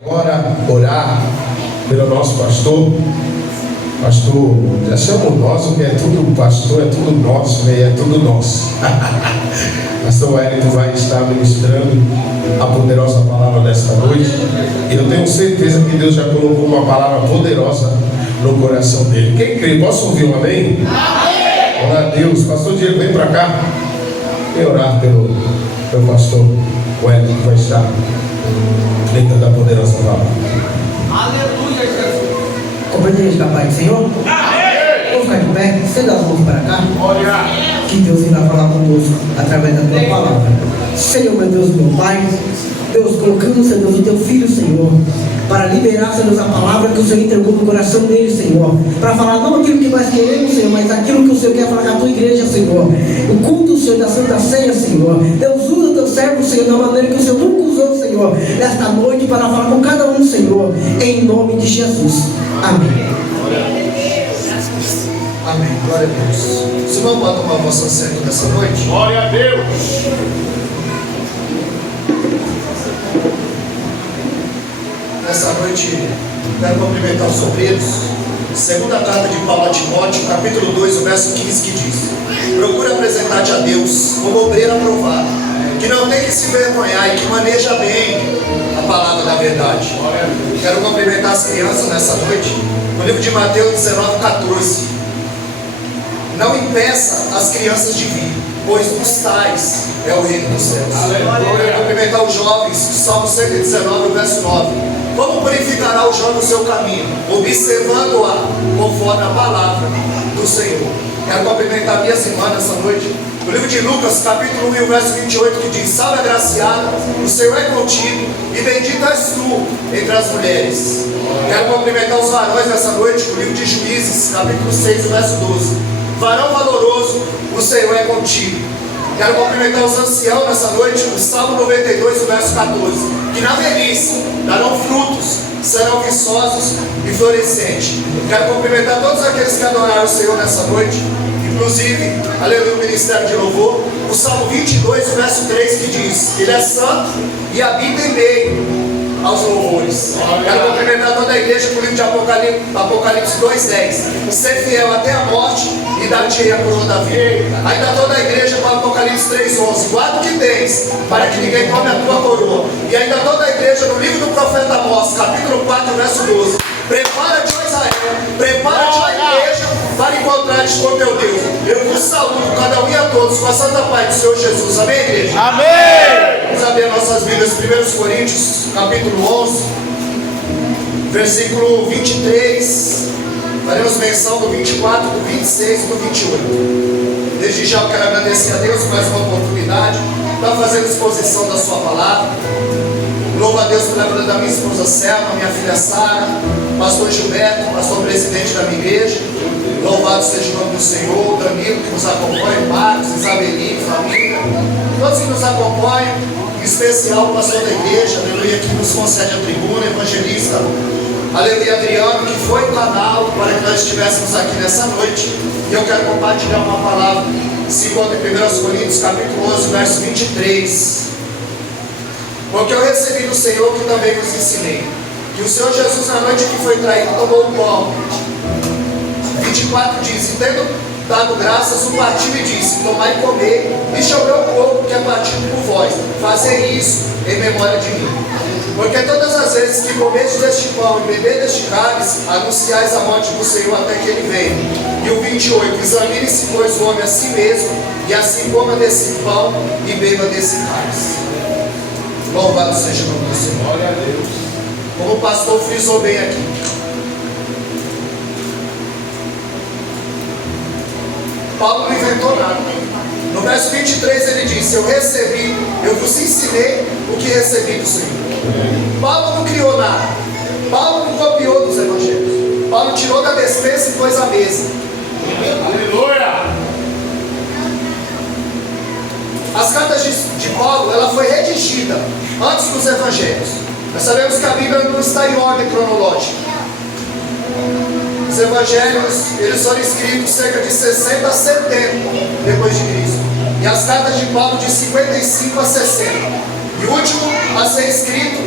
Agora orar pelo nosso pastor, já chamam nosso, que é tudo pastor, é tudo nosso, né? É tudo nosso. Pastor Wellington vai estar ministrando a poderosa palavra desta noite, e eu tenho certeza que Deus já colocou uma palavra poderosa no coração dele. Quem crê, posso ouvir um amém? Amém! Glória a Deus. Pastor Diego, vem para cá. Vem orar pelo pastor Wellington, que vai estar dentro da poderosa palavra. Aleluia, Jesus. Companheiros da paz do Senhor, vamos ficar de pé, estenda as mãos para cá. Que Deus irá falar conosco através da tua palavra. Senhor, meu Deus, meu Pai, Deus, colocamos, Senhor, o teu filho, Senhor, para liberar, Senhor, a palavra que o Senhor entregou no coração dele, Senhor, para falar não aquilo que nós queremos, Senhor, mas aquilo que o Senhor quer falar com a tua igreja, Senhor. O culto, Senhor, da Santa Ceia, Senhor. Deus, usa o teu servo, Senhor, da maneira que o Senhor nunca usou, Senhor, nesta noite, para falar com cada um, Senhor, em nome de Jesus. Amém. Amém, glória a Deus. Você não pode tomar a vossa assento nessa noite? Glória a Deus. Nessa noite, quero cumprimentar os obreiros. Segunda carta de Paulo a Timóteo, capítulo 2, o verso 15, que diz: procura apresentar-te a Deus como obreiro aprovado, que não tem que se vergonhar e que maneja bem a palavra da verdade. Quero cumprimentar as crianças nessa noite, no livro de Mateus 19, 14. Não impeça as crianças de vir, pois dos tais é o reino dos céus. Quero cumprimentar os jovens, Salmo 119, verso 9. Como purificará o jovem o seu caminho? Observando-a conforme a palavra do Senhor. Quero cumprimentar minhas irmãs nessa noite. No livro de Lucas, capítulo 1, e o verso 28, que diz: salve agraciada, o Senhor é contigo, e bendita és tu entre as mulheres. Quero cumprimentar os varões nessa noite. No livro de Juízes, capítulo 6, o verso 12. Varão valoroso, o Senhor é contigo. Quero cumprimentar os anciãos nessa noite, no Salmo 92, o verso 14. Que na velhice darão frutos, serão viçosos e florescentes. Quero cumprimentar todos aqueles que adoraram o Senhor nessa noite, inclusive, aleluia, o ministério de louvor. O Salmo 22, o verso 3, que diz: Ele é santo e habita em meio aos louvores. Quero cumprimentar toda a igreja com o livro de Apocalipse 2:10. Ser fiel até a morte e dar-te a coroa da vida. Ainda toda a igreja com Apocalipse 3:11. Guarda o que tens, para que ninguém tome a tua coroa. E ainda toda a igreja no livro do profeta Amós, capítulo 4, verso 12. Prepara-te, ó Israel, prepara-te, ó igreja, para encontrar-te com teu Deus. Eu vos saúdo, cada um e a todos, com a santa paz do Senhor Jesus. Amém, igreja? Amém! Vamos abrir nossas Bíblias, 1 Coríntios, capítulo 11, versículo 23. Faremos menção do 24, do 26 e do 28. Desde já eu quero agradecer a Deus por mais uma oportunidade para fazer a exposição da sua palavra. Louvo a Deus pela vida da minha esposa Selma, minha filha Sara, pastor Gilberto, pastor presidente da minha igreja. Louvado seja o nome do Senhor. Danilo, que nos acompanha, Marcos, Isabelinho, família, todos que nos acompanham, em especial o pastor da igreja, aleluia, que nos concede a tribuna, evangelista, aleluia, Adriano, que foi o canal para que nós estivéssemos aqui nessa noite. E eu quero compartilhar uma palavra, segundo em 1 Coríntios, capítulo 11, verso 23. Porque eu recebi do Senhor que também vos ensinei, que o Senhor Jesus, na noite que foi traído, tomou o pão. 24 diz: e tendo dado graças, o partiu e disse: tomai e comer, e chamei o povo que é partido por vós, fazei isso em memória de mim. Porque todas as vezes que comeis deste pão e beber deste cálice, anunciais a morte do Senhor até que ele venha. E o 28, examine-se, pois, o homem a si mesmo, e assim coma desse pão e beba desse cálice. Louvado seja o nome do Senhor. Glória a Deus. Como o pastor frisou bem aqui, Paulo não inventou nada. No verso 23 ele disse: eu recebi, eu vos ensinei o que recebi do Senhor. Paulo não criou nada. Paulo não copiou dos evangelhos. Paulo tirou da despensa e pôs à mesa. Aleluia! As cartas de Paulo, ela foi redigida antes dos evangelhos. Nós sabemos que a Bíblia não está em ordem cronológica. Os evangelhos, eles foram escritos cerca de 60 a 70 depois de Cristo. E as cartas de Paulo de 55 a 60. E o último a ser escrito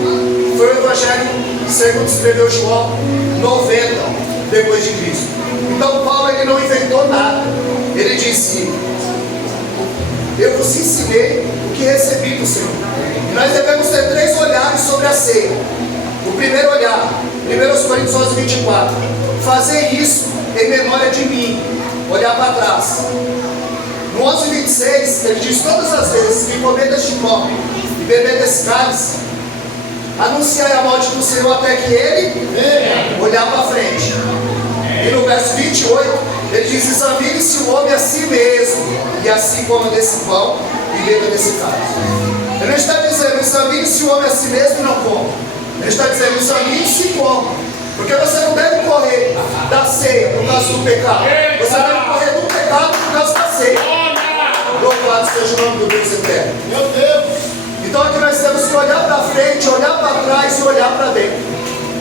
foi o Evangelho, segundo escreveu João, 90 depois de Cristo. Então Paulo, ele não inventou nada. Ele disse: eu vos ensinei o que recebi do Senhor. E nós devemos ter 3 olhares sobre a ceia. O primeiro olhar, 1 Coríntios 11, 24. Fazer isso em memória de mim. Olhar para trás. No 11, 26, ele diz: todas as vezes que comer deste copo e beber desse cálice, anunciai a morte do Senhor até que ele olhar para frente. E no verso 28, ele diz: examine-se o homem a si mesmo, e assim coma desse pão e beba desse cálice. Ele não está dizendo: examine-se o homem a si mesmo e não coma. Ele está dizendo: examine-se e coma. Porque você não deve correr da ceia por causa do pecado. Você deve correr do pecado por causa da ceia. Louvado seja o nome do Deus eterno. Meu Deus! Então aqui nós temos que olhar para frente, olhar para trás e olhar para dentro.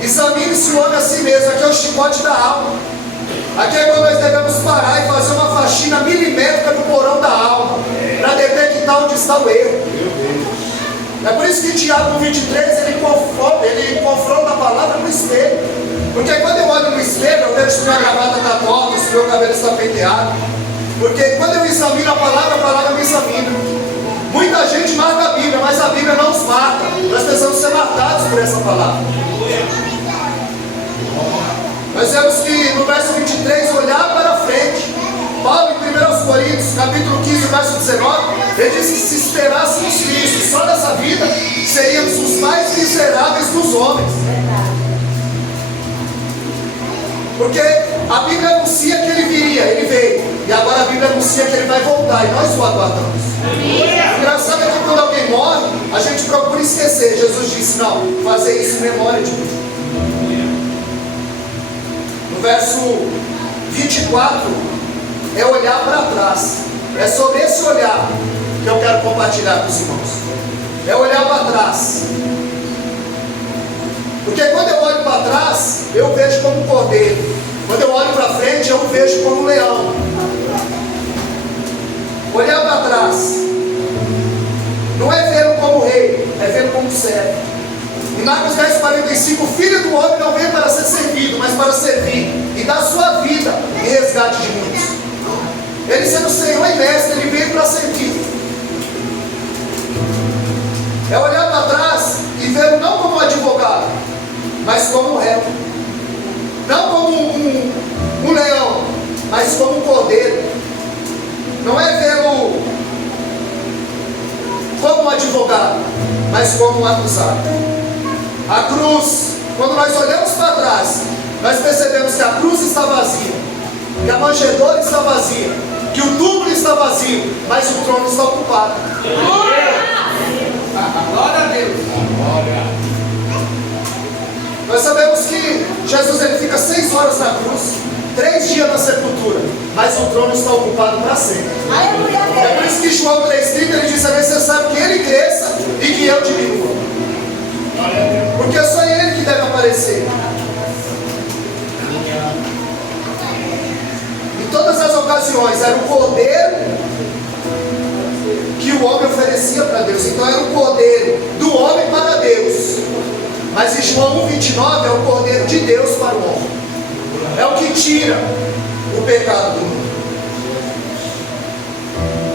Examine-se o homem a si mesmo. Aqui é o chicote da alma. Aqui é quando nós devemos parar e fazer uma faxina milimétrica no porão da alma, para detectar onde está o erro. É por isso que Tiago 23 ele confronta a palavra no espelho. Porque quando eu olho no espelho, eu vejo se minha gravata está torta, se meu cabelo está penteado. Porque quando eu examino a palavra me examina. Muita gente marca a Bíblia, mas a Bíblia não os marca. Nós precisamos ser marcados por essa palavra. Nós temos que, no verso 23, olhar para frente. Paulo, em 1 Coríntios, capítulo 15, verso 19, ele diz que se esperássemos Cristo só nessa vida, seríamos os mais miseráveis dos homens. Porque a Bíblia anuncia que ele viria, ele veio. E agora a Bíblia anuncia que ele vai voltar, e nós o aguardamos. O engraçado é que quando alguém morre, a gente procura esquecer. Jesus disse: não, fazer isso em memória de mim. No verso 24, é olhar para trás. É sobre esse olhar que eu quero compartilhar com os irmãos. É olhar para trás. Porque quando eu olho para trás, eu vejo como um cordeiro. Quando eu olho para frente, eu vejo como um leão. Olhar para trás não é vê-lo como rei, é vê-lo como servo. Em Marcos 10:45, o Filho do Homem não veio para ser servido, mas para servir e dar sua vida em resgate de muitos. Ele, sendo Senhor e Mestre, ele veio para servir. É olhar para trás e vê-lo não como um advogado, mas como um réu. Não como um leão, mas como um cordeiro. Não é vê-lo como um advogado, mas como um acusado. A cruz, quando nós olhamos para trás, nós percebemos que a cruz está vazia, que a manjedoura está vazia, que o túmulo está vazio, mas o trono está ocupado. Glória a Deus. Nós sabemos que Jesus ele fica 6 horas na cruz, 3 dias na sepultura, mas o trono está ocupado para sempre. É por isso que João 3,30 ele diz: é necessário que ele cresça e que eu diminua. Porque é só ele que deve aparecer. Em todas as ocasiões era o cordeiro que o homem oferecia para Deus. Então era o cordeiro do homem para Deus. Mas em João 1,29 é o cordeiro de Deus para o homem. É o que tira o pecado do mundo.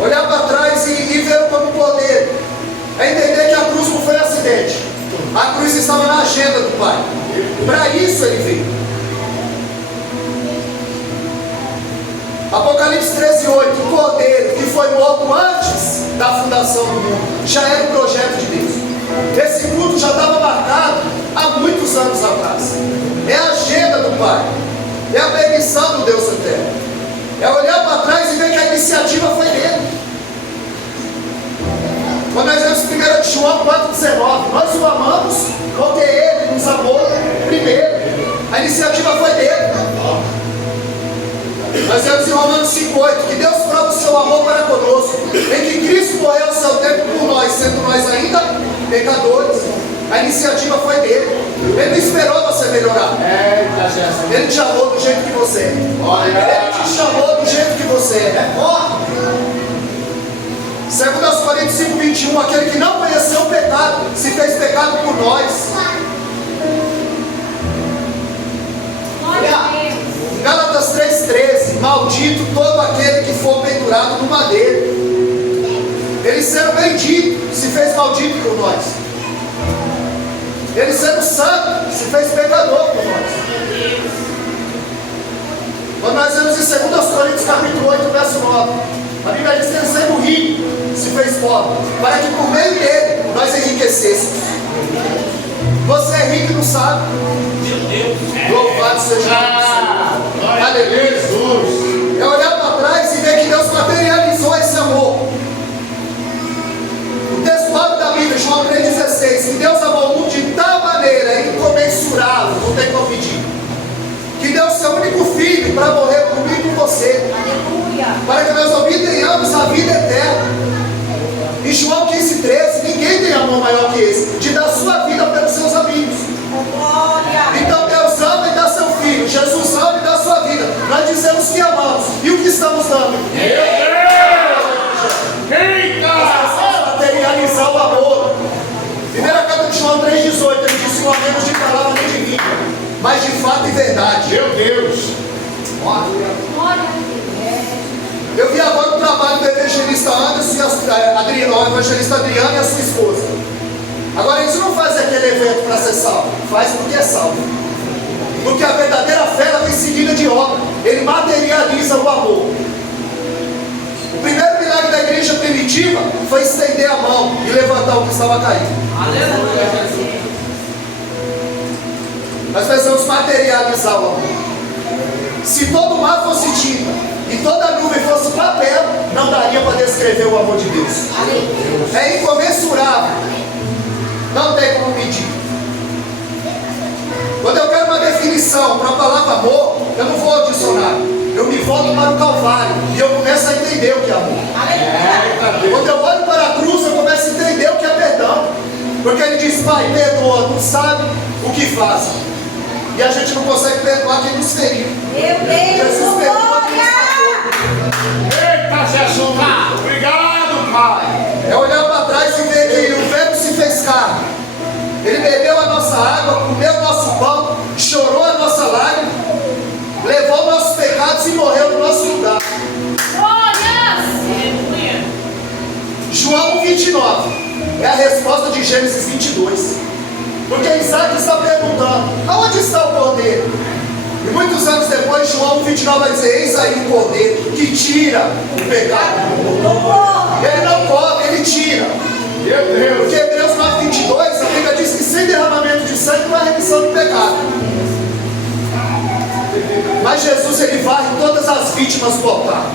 Olhar para trás e ver como cordeiro é entender que a cruz não foi um acidente. A cruz estava na agenda do Pai. Para isso ele veio. Apocalipse 13:8, o cordeiro que foi morto antes da fundação do mundo, já era o projeto de Deus. Esse culto já estava marcado há muitos anos atrás. É a agenda do Pai, é a permissão do Deus eterno. É olhar para trás e ver que a iniciativa foi dele. Quando nós vemos 1 João 4,19, nós o amamos porque ele nos amou primeiro. A iniciativa foi dele. Nós vemos em Romanos 5,8 que Deus prova o seu amor para conosco, em que Cristo morreu ao seu tempo por nós, sendo nós ainda pecadores. A iniciativa foi dele. Ele não esperou você melhorar. Ele te amou do jeito que você é. Ele te chamou do jeito que você é. 2 Coríntios 5,21, aquele que não conheceu o pecado, se fez pecado por nós. Gálatas 3,13: maldito todo aquele que for pendurado no madeiro. Ele sendo bendito, se fez maldito por nós. Ele sendo santo, se fez pecador por nós. Quando nós vemos em 2 Coríntios capítulo 8, verso 9, a Bíblia diz que ele sendo rico, se fez pobre, para que por meio dele nós enriquecêssemos. Você é rico e não sabe? Louvado seja o Senhor. Aleluia. Jesus. É olhar para trás e ver que Deus materializou esse amor. O texto fala da Bíblia, João 3,16, que Deus amou o mundo de tal maneira, incomensurável, não tem como medir, que deu seu único filho para morrer por mim e por você. Aleluia. Para que nós obtenhamos a vida eterna. Em João 15,13, ninguém tem amor maior que esse, de dar sua vida pelos seus amigos. Então Deus ama e dá seu filho, Jesus ama e dá sua vida. Nós dizemos que amamos, e o que estamos dando? Materializar o amor. Primeira carta de João 3,18, ele diz: não amemos de palavra nem de língua, mas de fato e verdade. Meu Deus. Eu vi agora o trabalho do evangelista Anderson e o evangelista Adriano e a sua esposa. Agora eles não fazem aquele evento para ser salvo, faz porque é salvo. Porque a verdadeira fé ela vem seguida de obra. Ele materializa o amor. O primeiro milagre da igreja primitiva foi estender a mão e levantar o que estava caído. Aleluia. Nós precisamos materializar o amor. Se todo o mar fosse tinta e toda nuvem fosse papel, não daria para descrever o amor de Deus. É incomensurável. Não tem como medir. Quando eu quero uma definição para a palavra amor, eu não vou ao dicionário. Eu me volto para o Calvário e eu começo a entender o que é amor. Quando eu olho para a cruz, eu começo a entender o que é perdão. Porque ele diz: Pai, perdoa, não sabe o que fazem. E a gente não consegue perdoar quem nos feriu. Jesus perdoa quem nos feriu. Eita, Jesus! Obrigado, Pai. É olhar para trás e ver que o Verbo se fez carne. Ele bebeu a nossa água, comeu o nosso pão, chorou a nossa lágrima, levou nossos pecados e morreu no nosso lugar. João 1,29 é a resposta de Gênesis 22. Porque Isaac está perguntando: aonde está o cordeiro? E muitos anos depois, João 1,29 vai dizer: eis aí o cordeiro que tira o pecado do mundo. Ele não come, ele tira. Meu Deus. Porque Hebreus 9,22, a Bíblia diz que sem derramamento de sangue não há remissão do pecado. Mas Jesus, ele varre todas as vítimas do altar.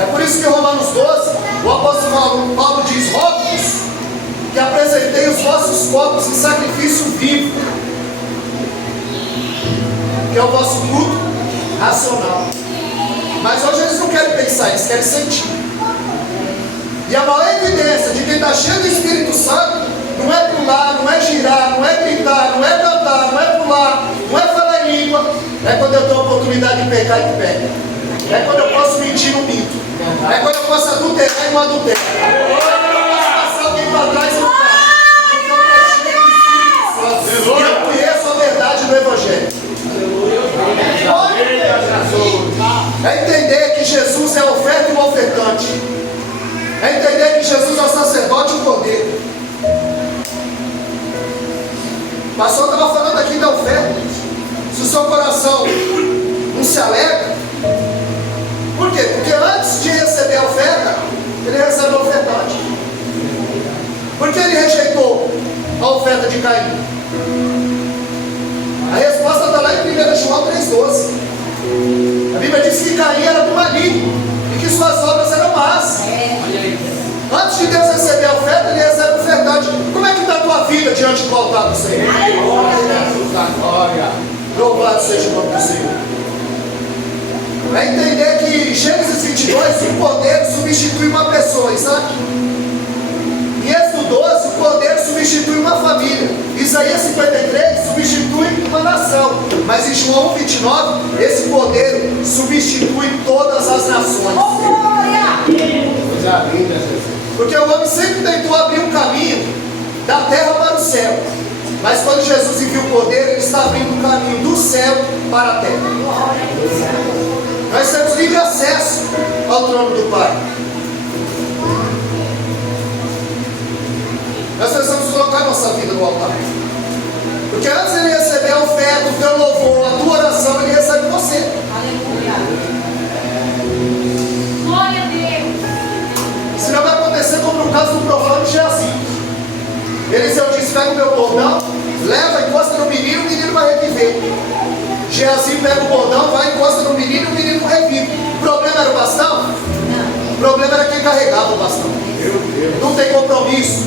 É por isso que em Romanos 12, o apóstolo Paulo diz: rogo-vos que apresentei os vossos corpos em sacrifício vivo, que é o vosso culto racional. Mas hoje eles não querem pensar, eles querem sentir. E a maior evidência de quem está cheio do Espírito Santo não é pular, não é girar, não é gritar, não é cantar, não é pular, não é falar em língua. É quando eu tenho a oportunidade de pecar e peca. É quando eu posso mentir e não minto. É quando eu posso adulterar e não adultero. É quando eu posso passar alguém para trás e não faço. Porque eu estou cheio do Espírito Santo. E eu conheço a verdade do Evangelho. É entender que Jesus é a oferta e o ofertante. É entender que Jesus é o sacerdote e o cordeiro. O pastor estava falando aqui da oferta. Se o seu coração não se alegra, por quê? Porque antes de receber a oferta, ele recebeu o ofertante. Por que ele rejeitou a oferta de Caim? A resposta está lá em 1 João 3,12. A Bíblia diz que Caim era do maligno e que suas obras eram más. Antes de Deus receber a oferta, ele recebe o ofertante. Como é que está a tua vida diante do altar do Senhor? Louvado seja o nome do Senhor. É entender que Gênesis 22, o cordeiro substitui uma pessoa, Isaac. Em Êxodo 12, o cordeiro substitui uma família. Isaías 53 substitui uma nação. Mas em João 29, esse cordeiro substitui todas as nações. Coisa linda, Jesus. Porque o homem sempre tentou abrir um caminho da terra para o céu. Mas quando Jesus envia o poder, Ele está abrindo um caminho do céu para a terra. Nós temos livre acesso ao trono do Pai. Nós precisamos colocar nossa vida no altar. Porque antes Ele receber a oferta, o teu louvor, a tua oração, Ele recebe você. Aleluia. Glória a Deus. Senão vai acontecer como no caso do profano Geazi. Eliseu disse: pega o meu bordão, leva, encosta no menino, o menino vai reviver. Geazi pega o bordão, vai, encosta no menino, o menino revive. O problema era o bastão? O problema era quem carregava o bastão. Não tem compromisso,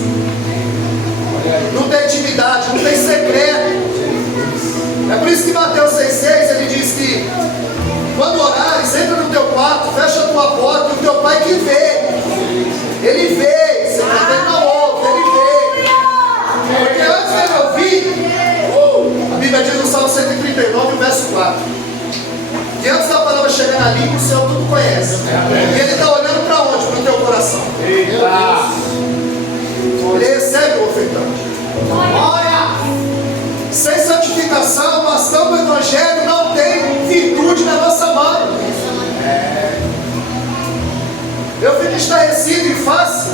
não tem intimidade, não tem secreto. É por isso que Mateus 6,6 ele diz que quando orares, entra no teu quarto, fecha a tua porta, e o teu pai que vê, ele vê, você não ouve, ele vê. Porque antes dele ouvir, a Bíblia diz no Salmo 139, verso 4, que antes da palavra chegar na língua, o Senhor tudo conhece. E Ele está olhando para onde? Para o teu coração. Ele recebe o ofertante. Sem santificação, o bastão do Evangelho não tem virtude na nossa mão. Eu fico estarrecido em face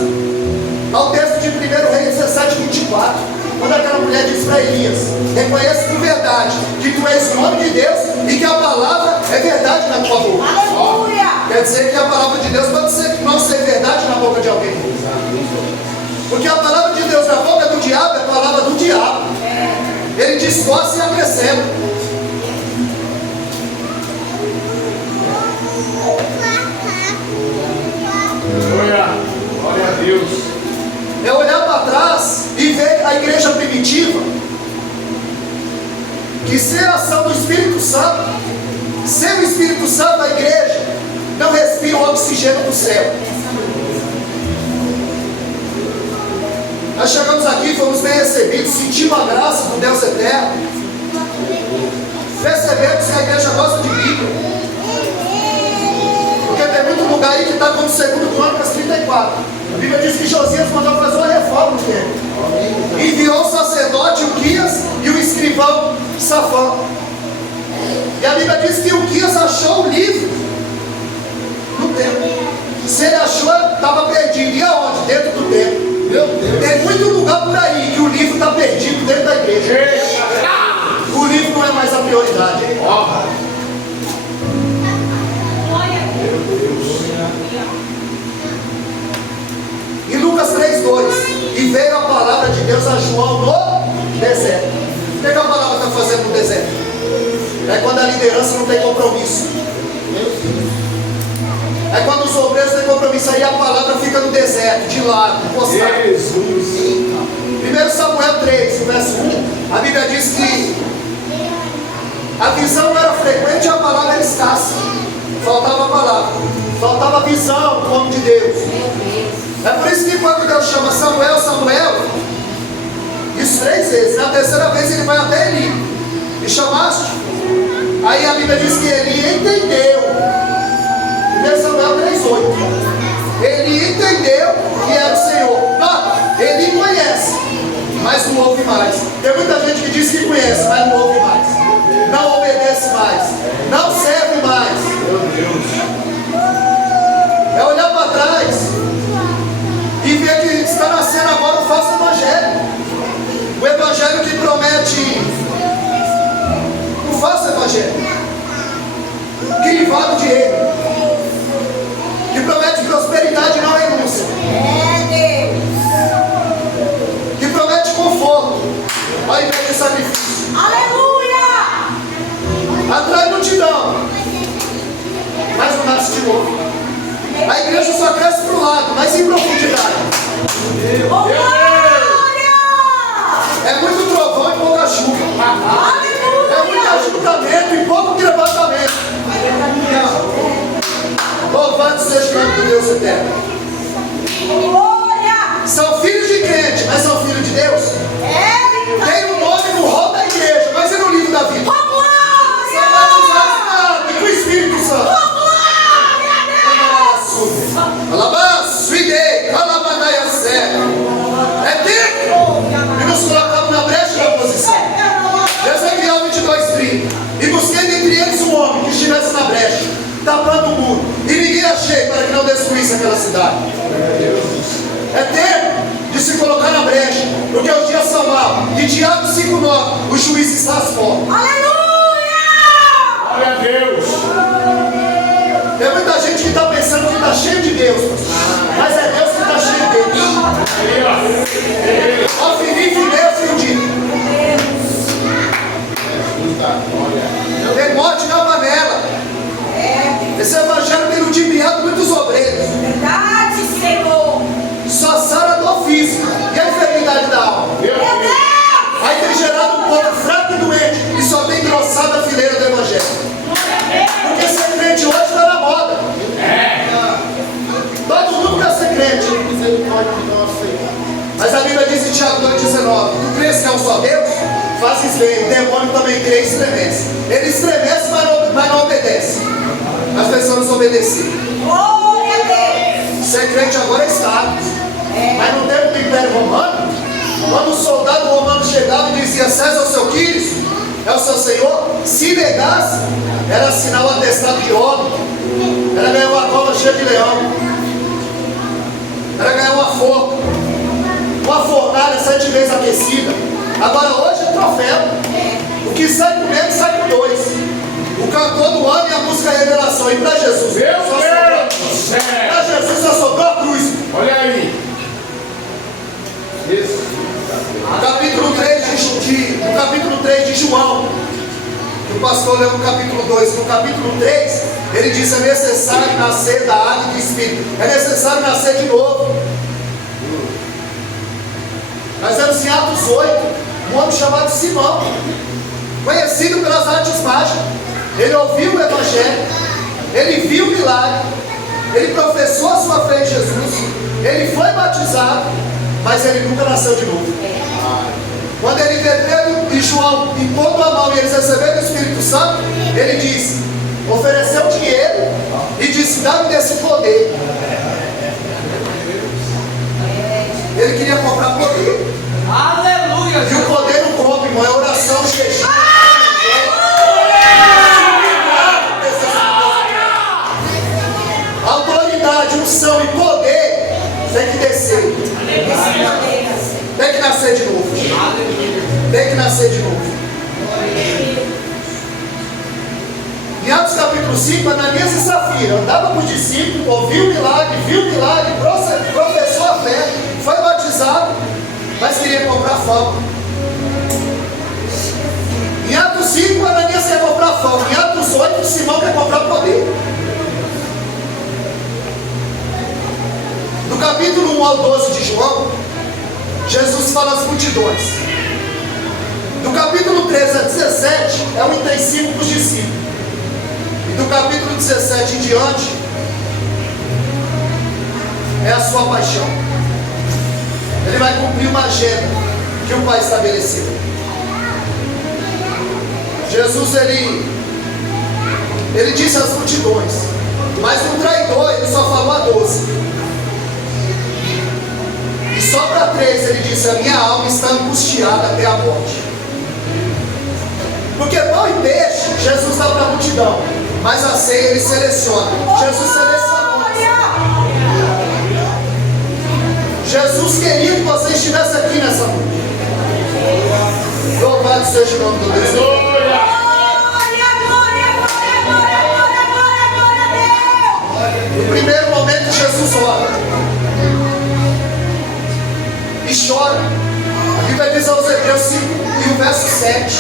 ao texto de 1 Reis 17:24, quando aquela mulher diz para Elias: reconheço por verdade que tu és o nome de Deus e que a palavra é verdade na tua boca. Aleluia. Quer dizer que a palavra de Deus pode não ser verdade na boca de alguém. Porque a palavra de Deus na boca do diabo é a palavra do diabo. Ele distorce e acrescenta. Glória a Deus. É olhar para trás e ver a igreja primitiva, que sem a ação do Espírito Santo, sem o Espírito Santo, a igreja não respira o oxigênio do céu. Nós chegamos aqui, fomos bem recebidos, sentimos a graça do Deus eterno, percebemos que a igreja gosta de Bíblia, porque tem muito lugar aí que está como 2 Crônicas 34. A Bíblia diz que Josias mandou fazer uma reforma no templo. Enviou o sacerdote Uquias e o escrivão Safã. E a Bíblia diz que Uquias achou o livro no templo. Se ele achou, estava perdido. E aonde? Dentro do templo. Tem muito lugar por aí que o livro está perdido dentro da igreja. O livro não é mais a prioridade. Em Lucas 3:2, e veio a palavra de Deus a João no deserto. O que a palavra está fazendo no deserto? É quando a liderança não tem compromisso. É quando os obreiros têm compromisso. Aí a palavra fica no deserto, de lado, encostado. 1 Samuel 3, verso 1, a Bíblia diz que a visão não era frequente e a palavra era escassa. Faltava a palavra, faltava a visão do homem de Deus. É por isso que quando Deus chama Samuel, Samuel, isso 3 vezes, na terceira vez ele vai até Eli: me chamaste? Aí a Bíblia diz que Eli entendeu. 1 Samuel 3:8, ele entendeu que era o Senhor. Não, ele conhece, mas não ouve mais. Tem muita gente que diz que conhece, mas não ouve mais, não obedece mais, não serve mais. É olhar para trás e ver que está nascendo agora o falso evangelho. O evangelho que promete, o falso evangelho, crivado de erro, que promete prosperidade e não renúncia, que promete conforto ao invés de sacrifício. Aleluia. Atrai multidão, mas não nasce de novo. A igreja só cresce para o lado, mas em profundidade. É muito trovão e pouca chuva. É muito ajuntamento e pouco levantamento. Louvado seja o nome de Deus eterno. São filhos de crente, mas são filhos de Deus. Tem um nome no rol da igreja, mas é no livro da vida. São batizados com o Espírito Santo. Alabança, tapando o muro, e ninguém achei para que não destruísse aquela cidade. É tempo de se colocar na brecha, porque os dias são maus. E Tiago 5,9, o juiz está às portas. Aleluia! Glória a Deus. Tem muita gente que está pensando que está cheio de Deus, mas é Deus que está cheio de Deus. Ó, Felipe, Deus que o diga. Tem morte na panela. Esse evangelho tem ludibriado muitos obreiros. Verdade, Senhor. Só sara do físico e a enfermidade da alma. Meu Deus! Aí tem gerado um povo fraco e doente e só tem engrossado a fileira do evangelho. Porque ser crente hoje está na moda. Todo mundo quer ser crente. Mas a Bíblia diz em Tiago 2,19: tu crês que é um só Deus? Fazes bem, o demônio também crê e estremece. Ele estremece, mas não obedece. As pessoas obedeciam. Glória a Deus! Ser crente agora é Estado. Mas no tempo do Império Romano, quando o soldado romano chegava e dizia: César é o seu Quírios, é o seu Senhor, se negasse, era assinar o atestado de óbito, era ganhar uma cova cheia de leão, era ganhar uma fornalha 7 vezes aquecida. Agora hoje é troféu. O que sai com medo sai com 2. O cantor do ano e a música Revelação. E para Jesus, para Jesus só sobrou a cruz. Olha aí. Isso. No capítulo 3 de João, que o pastor leu no capítulo 2, no capítulo 3, ele diz: é necessário nascer da água e do Espírito. É necessário nascer de novo. Nós vemos em Atos 8, um homem chamado Simão, conhecido pelas artes mágicas. Ele ouviu o Evangelho, ele viu o milagre, ele professou a sua fé em Jesus, ele foi batizado, mas ele nunca nasceu de novo. Quando ele vê Pedro e João impondo a mão e eles receberam o Espírito Santo, ele disse, ofereceu dinheiro e disse: dá-me desse poder. Ele queria comprar poder. Aleluia! E o poder não compra, irmão, é oração, jejum. Autoridade, unção e poder tem que descer. Tem que nascer de novo. Tem que nascer de novo. Em Atos capítulo 5, Ananias e Safira andavam com os discípulos, ouviu o milagre, viu o milagre, professou a fé, foi batizado, mas queria comprar fama. Em Atos 5, Ananias quer comprar fama. Em Atos 8, Simão quer comprar poder. No capítulo 1 ao 12 de João, Jesus fala às multidões. Do capítulo 13 a 17 é o intensivo para os discípulos. E do capítulo 17 em diante é a sua paixão. Ele vai cumprir uma agenda que o Pai estabeleceu. Jesus, ele disse às multidões, mas no traidor ele só falou a 12. E só para 3 ele disse: a minha alma está angustiada até a morte. Porque pão e peixe Jesus dá para a multidão, mas a ceia ele seleciona. Jesus selecionou. Jesus queria que você estivesse aqui nessa noite. Louvado seja o nome do Deus. Glória, glória, glória, glória, glória, glória a Deus. No primeiro momento Jesus ora e chora. A Bíblia diz aos Hebreus 5 e o verso 7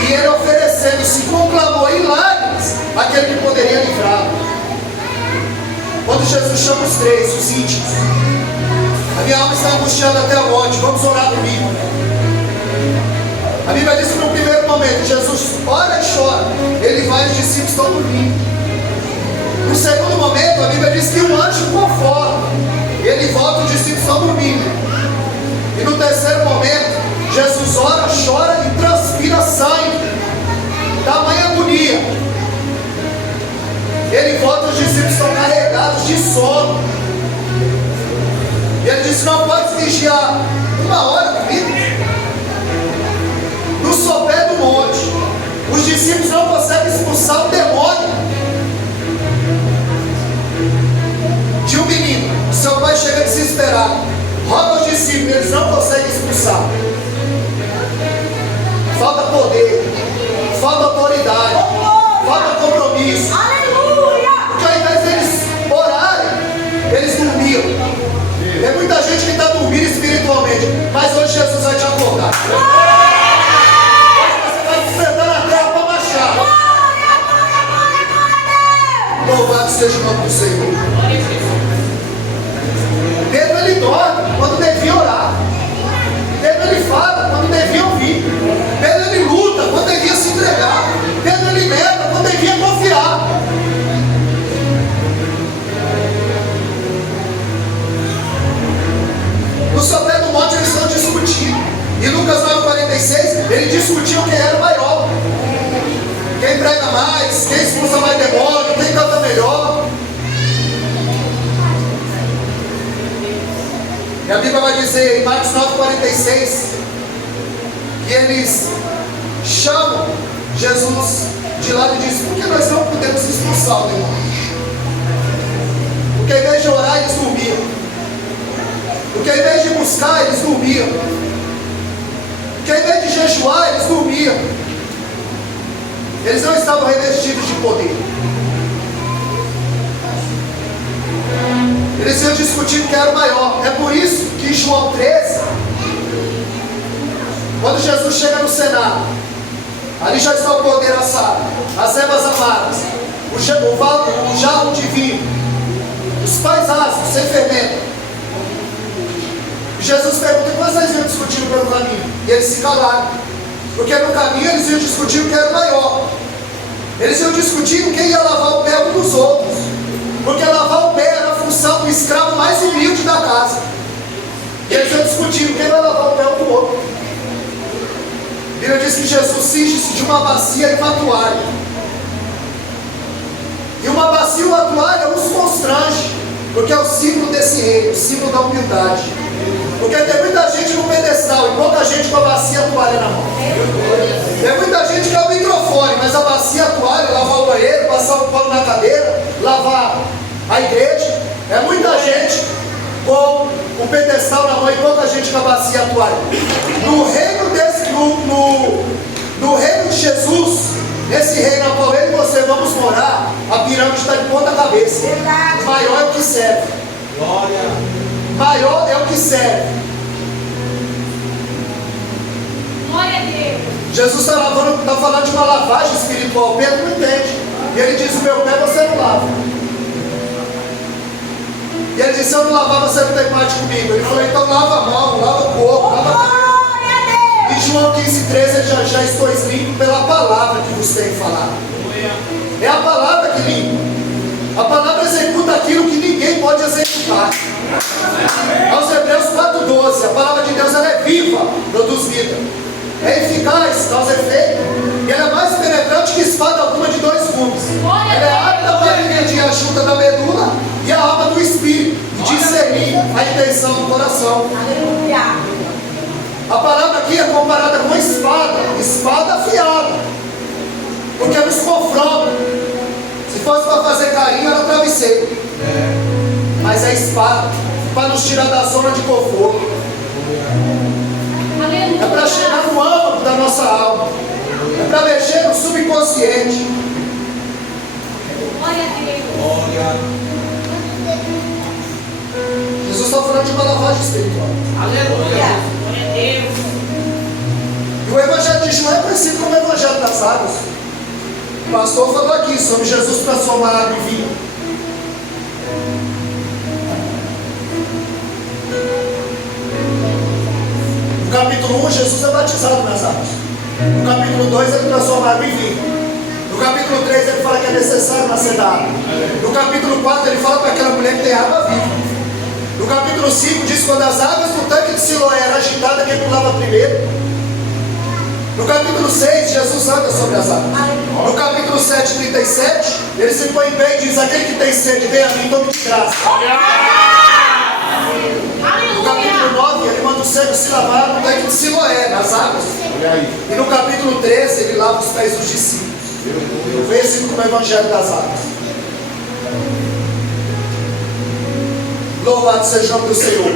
que ele oferecendo-se com clamor e lágrimas aquele que poderia livrá-lo. Quando Jesus chama os 3, os íntimos: a minha alma está angustiada até a morte, vamos orar comigo. A Bíblia diz que no primeiro momento Jesus ora e chora, ele vai e os discípulos estão dormindo. No segundo momento a Bíblia diz que um anjo conforta, ele volta e os discípulos estão dormindo. E no terceiro momento Jesus ora, chora e transpira sangue, tamanha agonia. Ele volta e os discípulos estão carregados de sono. E ele disse: não pode vigiar 1 hora comigo? No sopé do monte, os discípulos não conseguem expulsar o demônio. falta poder, falta autoridade, falta compromisso. Aleluia! Porque ao invés deles orarem, eles dormiam. Tem muita gente que está dormindo espiritualmente, mas hoje Jesus vai te acordar. Hoje você vai enfrentar na terra para marchar. Louvado seja o nome do Senhor. Pedro ele dorme quando devia orar. Pedro ele fala quando devia ouvir. Pedro ele luta quando devia se entregar. Pedro ele nega quando devia confiar. No Sermão do Monte eles estão discutindo. Em Lucas 9,46 ele discutiu quem era o maior. Quem prega mais, quem expulsa mais demônio, quem canta melhor. E a Bíblia vai dizer em Marcos 9,46 que eles chamam Jesus de lado e dizem: por que nós não podemos expulsar o demônio? Porque em vez de orar eles dormiam. Porque em vez de buscar eles dormiam. Porque em vez de jejuar eles dormiam. Eles não estavam revestidos de poder. Eles iam discutindo quem era o maior. É por isso que em João 13, quando Jesus chega no cenário, ali já está o poder assado, as ervas amadas, o jarro divino, os pães asmos, sem fermento. E Jesus pergunta: o que vocês iam discutindo pelo caminho? E eles se calaram. Porque no caminho eles iam discutindo quem era o maior. Eles iam discutindo quem ia lavar o pé um dos outros. Porque lavar o pé era a função do escravo mais humilde da casa. E eles iam discutindo quem vai lavar o pé um do outro. A Bíblia diz que Jesus cinge-se de uma bacia e uma toalha. E uma bacia e uma toalha os constrange. Porque é o símbolo desse reino, o símbolo da humildade. Porque tem muita gente no pedestal e pouca gente com a bacia e a toalha na mão. Tem muita gente que é o microfone, mas a bacia e a toalha, lavar o banheiro, passar o pano na cadeira, lavar a igreja. É muita gente com o pedestal na mão e pouca gente com a bacia e a toalha. No reino de Jesus, nesse reino ao qual eu e você vamos morar, a pirâmide está de ponta cabeça. O maior é o que serve. Maior é o que serve. Glória a Deus. Jesus está falando de uma lavagem espiritual. Pedro não entende. E ele diz: o meu pé você não lava. E ele disse: se eu não lavar, você não tem parte comigo. Ele falou: então lava a mão, lava o corpo, lava a cabeça. Em João 15,13 ele já estou limpo pela palavra que vos tenho falado. É a palavra que limpa. A palavra executa aquilo que ninguém pode executar. Aos Hebreus 4,12, a palavra de Deus ela é viva, produz vida. É eficaz, causa efeito. E ela é mais penetrante que espada alguma de 2 gumes. Ela é apta para dividir a junta da medula e a alma do espírito, e discernir a intenção do coração. Aleluia. A palavra aqui é comparada com espada afiada, porque nos confronta. Se fosse para fazer carinho, era travesseiro. Mas é espada para nos tirar da zona de conforto. É para chegar no âmago da nossa alma. É para mexer no subconsciente. Glória a Deus. Jesus está falando de uma lavagem espiritual. Aleluia. Glória a Deus. E o Evangelho de João é conhecido como o Evangelho das Águas. O pastor falou aqui sobre Jesus transformar água em vinho. No capítulo 1, Jesus é batizado nas águas. No capítulo 2, ele transforma água em vinho. No capítulo 3, ele fala que é necessário nascer da água. No capítulo 4, ele fala para aquela mulher que tem água viva. No capítulo 5, diz que quando as águas do tanque de Siloé eram agitadas, quem pulava primeiro. No capítulo 6, Jesus anda sobre as águas. No capítulo 7, 37, ele se põe em pé e diz: aquele que tem sede, vem a mim, tome de graça. No capítulo 9, ele manda o cego se lavar no tanque de Siloé, nas águas. E no capítulo 13, ele lava os pés dos discípulos. Conhecido como o Evangelho das Águas. Louvado seja o nome do Senhor.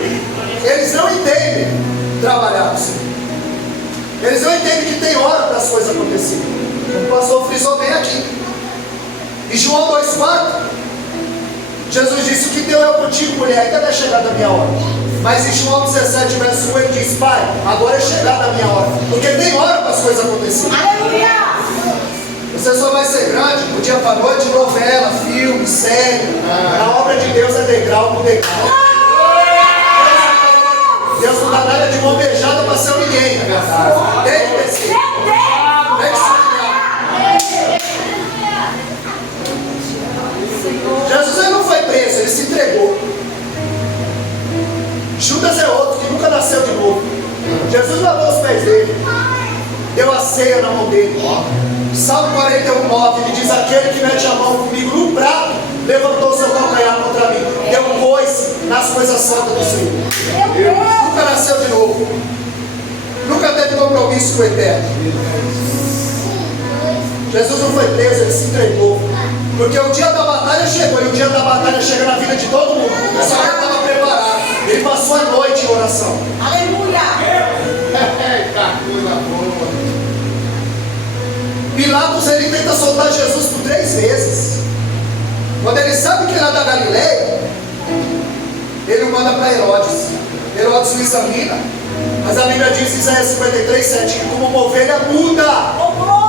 Eles não entendem trabalhar no Senhor. Eles não entendem que tem hora para as coisas acontecerem. O pastor frisou bem aqui. E João 2,4, Jesus disse: o que deu eu contigo, mulher, ainda não é chegada a minha hora. Mas em João 17, verso 1, ele diz: Pai, agora é chegada a minha hora. Porque tem hora para as coisas acontecerem. Aleluia! Você só vai ser grande do dia para a noite, novela, filme, série. A obra de Deus é degrau por degrau. Deus não dá nada de mão beijada para ser ninguém. Tem que descer. Tem que subir. Jesus ele não foi preso, ele se entregou. Judas é outro que nunca nasceu de novo. Jesus lavou os pés dele, deu a ceia na mão dele. Salmo 41:9, ele diz: aquele que mete a mão comigo no prato levantou seu calcanhar contra mim, deu coice nas coisas santas do Senhor. Nunca nasceu de novo, nunca teve compromisso com o Eterno. Jesus não foi preso, ele se entregou. Porque o dia da batalha chegou, e o dia da batalha chega na vida de todo mundo. Só que ele estava preparado. Ele passou a noite em oração. Aleluia! Pilatos ele tenta soltar Jesus por 3 vezes. Quando ele sabe que ele é da Galileia, ele o manda para Herodes. Herodes o examina. Mas a Bíblia diz em Isaías 53:7 que como uma ovelha muda. Oh, glória!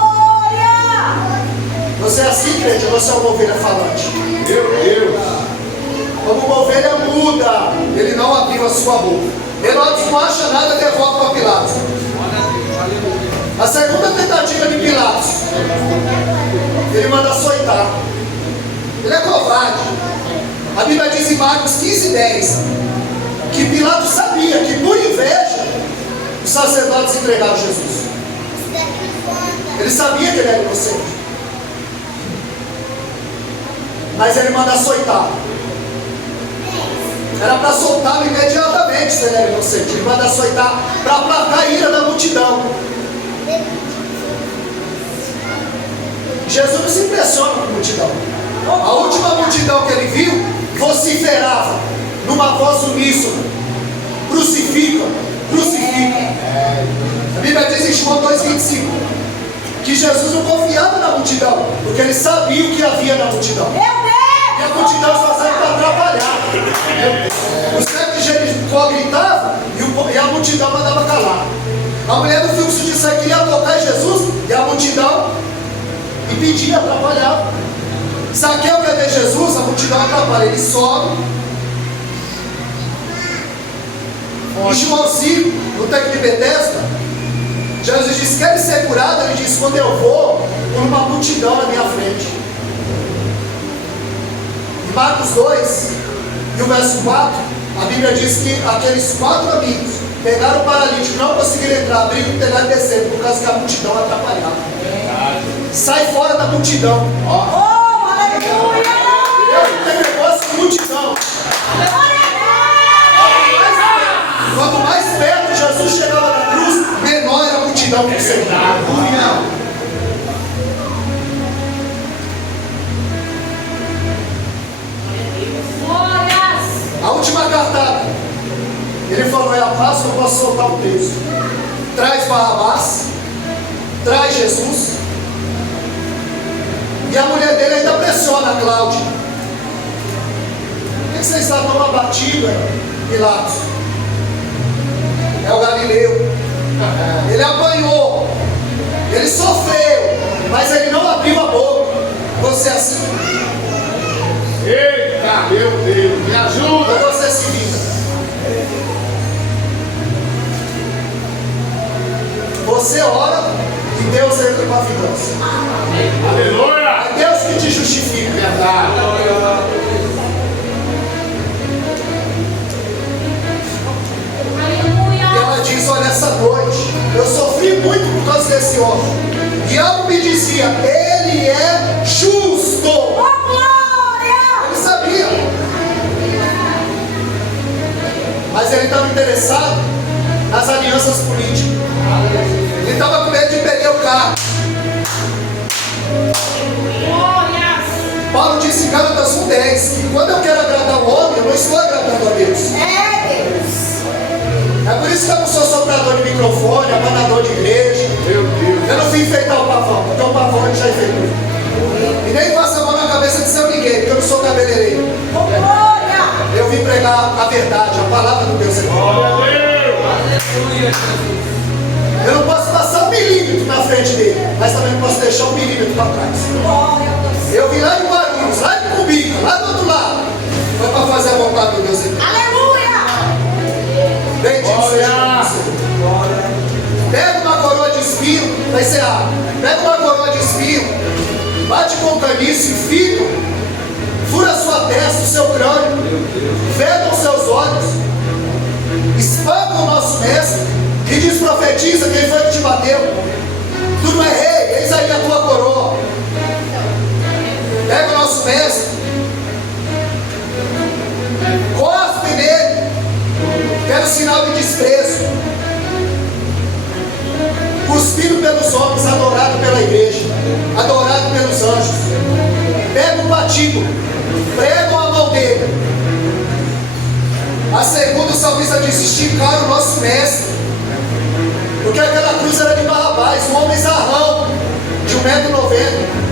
Você é assim, crente, ou você é uma ovelha falante? Meu Deus. Como uma ovelha muda, ele não abriu a sua boca. Herodes não acha nada, devolve para Pilatos. A segunda tentativa de Pilatos, ele manda açoitar. Ele é covarde. A Bíblia diz em Marcos 15:10 que Pilatos sabia que por inveja os sacerdotes entregaram Jesus. Ele sabia que ele era inocente, mas ele manda açoitar. Era para soltá-lo imediatamente se ele era inocente. Ele manda açoitar para aplacar a ira da multidão. Jesus não se impressiona com a multidão. A última multidão que ele viu vociferava numa voz uníssona: crucifica, crucifica. A Bíblia diz em João 2,25 que Jesus não confiava na multidão, porque ele sabia o que havia na multidão. E a multidão só serve para atrapalhar. O servo de Jericó gritava e a multidão mandava calar. A mulher do fluxo de sangue queria tocar em Jesus e a multidão impedia, atrapalhava. Zaqueu quer ver Jesus, a multidão atrapalha. Ele sobe. E João 5, no tanque de Betesda, Jesus disse: quer ser curado? Ele disse: quando eu vou, por uma multidão na minha frente. Em Marcos 2, e o verso 4, a Bíblia diz que aqueles 4 amigos pegaram o paralítico, não conseguiram entrar, abriram o telhado e desceram, por causa que a multidão atrapalhava. Sai fora da multidão. Oh, aleluia! Deus tem negócio com multidão. Quanto mais perto Jesus chegava da cruz, menor era a multidão que cercava. A última cartada, ele falou: é a Páscoa, eu posso soltar o preso. Traz Barrabás, traz Jesus. E a mulher dele ainda pressiona a Cláudia: por que você está tão abatida, Pilatos? É o Galileu. Ele apanhou, ele sofreu, mas ele não abriu a boca. Você é assim? Eita, meu Deus, me ajuda. Ou você se vira? Você ora e Deus entra com a vingança. Aleluia. É Deus que te justifica. Verdade. E ela diz: olha, essa noite eu sofri muito por causa desse homem. E algo me dizia: ele é justo. Ele sabia. Mas ele estava interessado nas alianças políticas. Ele estava com medo de perder o carro. Paulo disse em Gálatas 1:10 que quando eu quero agradar o homem, eu não estou agradando a Deus. É por isso que eu não sou soprador de microfone, abanador de igreja. Meu Deus. Eu não vim enfeitar o pavão, porque o pavão ele já enfeitou. E nem passo a mão na cabeça de seu ninguém, porque eu não sou cabeleireiro. Glória! Eu vim pregar a verdade, a palavra do Deus é Aleluia, Jesus. Eu não posso passar 1 milímetro na frente dele, mas também não posso deixar 1 milímetro para trás. Glória a Deus! Eu vim lá de Guarulhos, lá de Cumbica, lá do outro lado. Foi para fazer a vontade do Deus eterno. Aleluia! Bendito seja você. Pega uma coroa de espinho, vai encerrar. Pega uma coroa de espinho, bate com o caniço e fica, fura a sua testa, o seu crânio, veda os seus olhos, espanca o nosso mestre e diz: profetiza quem foi que te bateu. Tu não é rei, eis aí a tua coroa. Pega o nosso mestre, cospe nele, quero sinal de desprezo, cuspido pelos homens, adorado pela igreja, adorado pelos anjos. Pega o batido, pregam a mão dele. A segunda, o salmista diz: esticar o nosso mestre, porque aquela cruz era de Barrabás, um homem zarrão de 1,90 m.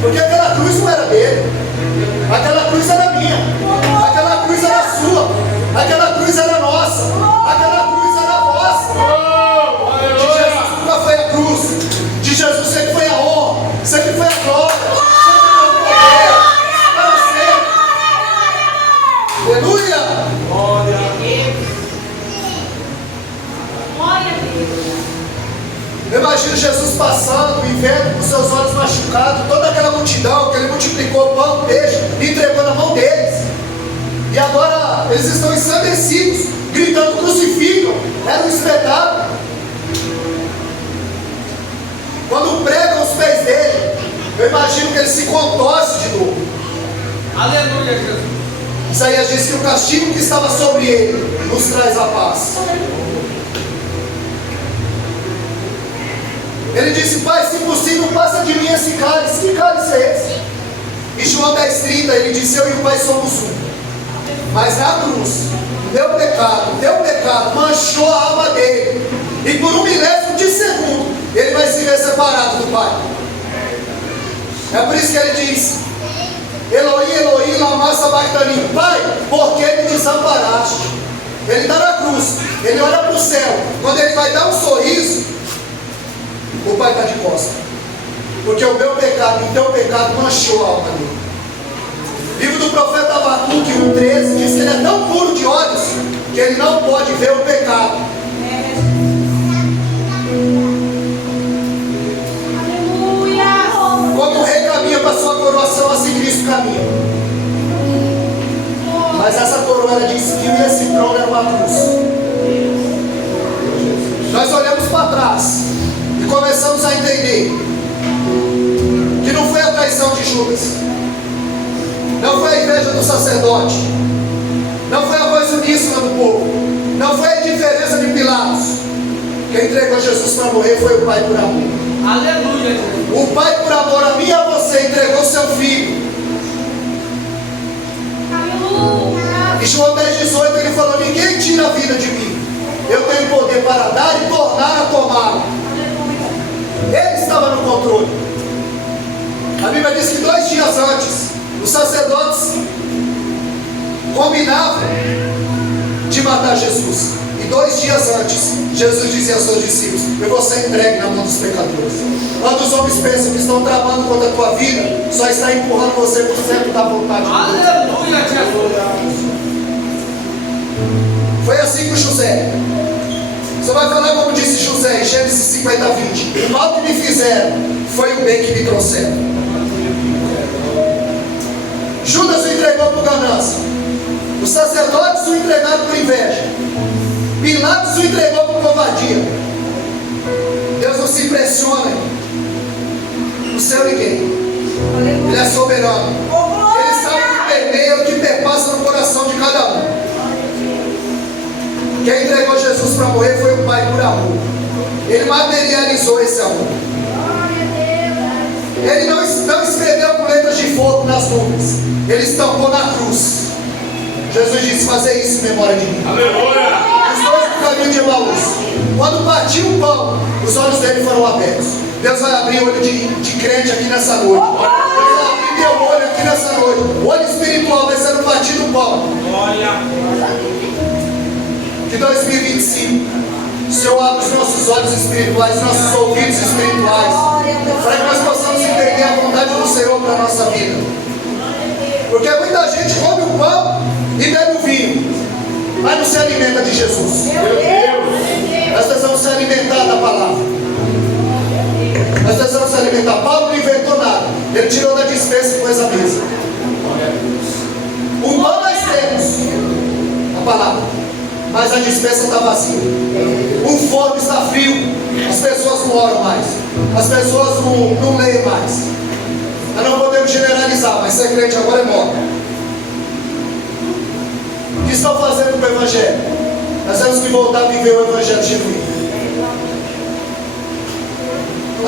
Porque aquela cruz não era dele, aquela cruz era minha, aquela cruz era sua, aquela cruz era nossa, aquela cruz era vossa. De Jesus nunca foi a cruz, de Jesus sempre foi a honra, sempre foi a glória, sempre foi o poder, para sempre. Aleluia! Glória a Deus. Glória a Deus. Eu imagino Jesus passando e vendo com seus olhos machucados toda aquela multidão que ele multiplicou pão, peixe e entregou na mão deles. E agora eles estão ensandecidos, gritando: crucificam. Era um espetáculo. Quando pregam os pés dele, eu imagino que ele se contorce de dor. Aleluia, Jesus. Isaías diz que o castigo que estava sobre ele nos traz a paz. Ele disse: Pai, se possível, passa de mim esse cálice. Que cálice é esse? Em João 10,30 ele disse: eu e o Pai somos um. Mas na cruz, teu pecado manchou a alma dele. E por 1 milésimo de segundo, ele vai se ver separado do Pai. É por isso que ele diz: Eloi, Eloi, lama sabachthani. Pai, por que me desamparaste? Ele está na cruz, ele olha para o céu. Quando ele vai dar um sorriso, o Pai está de costas. Porque o meu pecado e o teu pecado manchou a alma dele. Livro do profeta Abacuque 1,13 diz que ele é tão puro de olhos que ele não pode ver o pecado. Aleluia! Como o rei caminha para sua coroação, assim Cristo caminha. Mas essa coroa era de espinho e esse trono era uma cruz. Nós olhamos para trás e começamos a entender que não foi a traição de Judas, não foi a inveja do sacerdote, não foi a voz uníssona do povo, não foi a indiferença de Pilatos. Quem entregou Jesus para morrer foi o Pai por amor. Aleluia, Jesus. O Pai por amor a mim e a você entregou seu Filho. Em João 10,18 ele falou: ninguém tira a vida de mim, eu tenho poder para dar e tornar a tomá-la. Ele estava no controle. A Bíblia diz que 2 dias antes os sacerdotes combinavam de matar Jesus. E 2 dias antes, Jesus dizia aos seus discípulos: eu vou ser entregue na mão dos pecadores. Quando os homens pensam que estão tramando contra a tua vida, só está empurrando você para o centro da vontade de Deus. Aleluia, Jesus. Foi assim com José. Você vai falar como disse José em Gênesis 50:20: o mal que me fizeram foi o bem que me trouxeram. Judas o entregou por ganância, os sacerdotes o entregaram por inveja, Pilatos o entregou por covardia. Deus não se impressiona no seu ninguém. Ele é soberano. Ele sabe o que permeia, o que perpassa no coração de cada um. Quem entregou Jesus para morrer foi o Pai por amor. Ele materializou esse amor. Ele não escreveu com letras de fogo nas nuvens. Ele estampou na cruz. Jesus disse: fazer isso em memória de mim. Aleluia! Os dois no caminho de Emaús. Quando partiu o pão, os olhos dele foram abertos. Deus vai abrir o olho de crente aqui nessa noite. Deus vai abrir meu olho aqui nessa noite. O olho espiritual vai ser no partir do pão. Que 2025 o Senhor abre os nossos olhos espirituais, nossos ouvidos espirituais, para que nós possamos entender a vontade do Senhor para a nossa vida. Porque muita gente come o pão e bebe o vinho, mas não se alimenta de Jesus. Nós precisamos se alimentar da palavra. Nós precisamos se alimentar. Paulo não inventou nada. Ele tirou da dispensa e pôs a mesa. O pão nós temos, a palavra, mas a dispensa está vazia. O forno está frio. As pessoas não oram mais. As pessoas não leem mais. Nós não podemos generalizar, mas ser crente agora é moda. O que estão fazendo com o Evangelho? Nós temos que voltar a viver o Evangelho genuíno.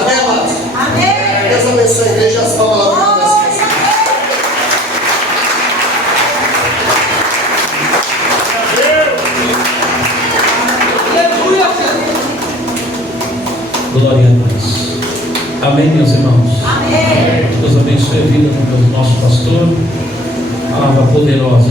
Amém, amados? Amém. Deus abençoe a igreja e as palmas lá para nós. Aleluia, Jesus. Glória a Deus. Amém, meus irmãos. Amém. Deus abençoe a vida do nosso pastor. Palavra poderosa.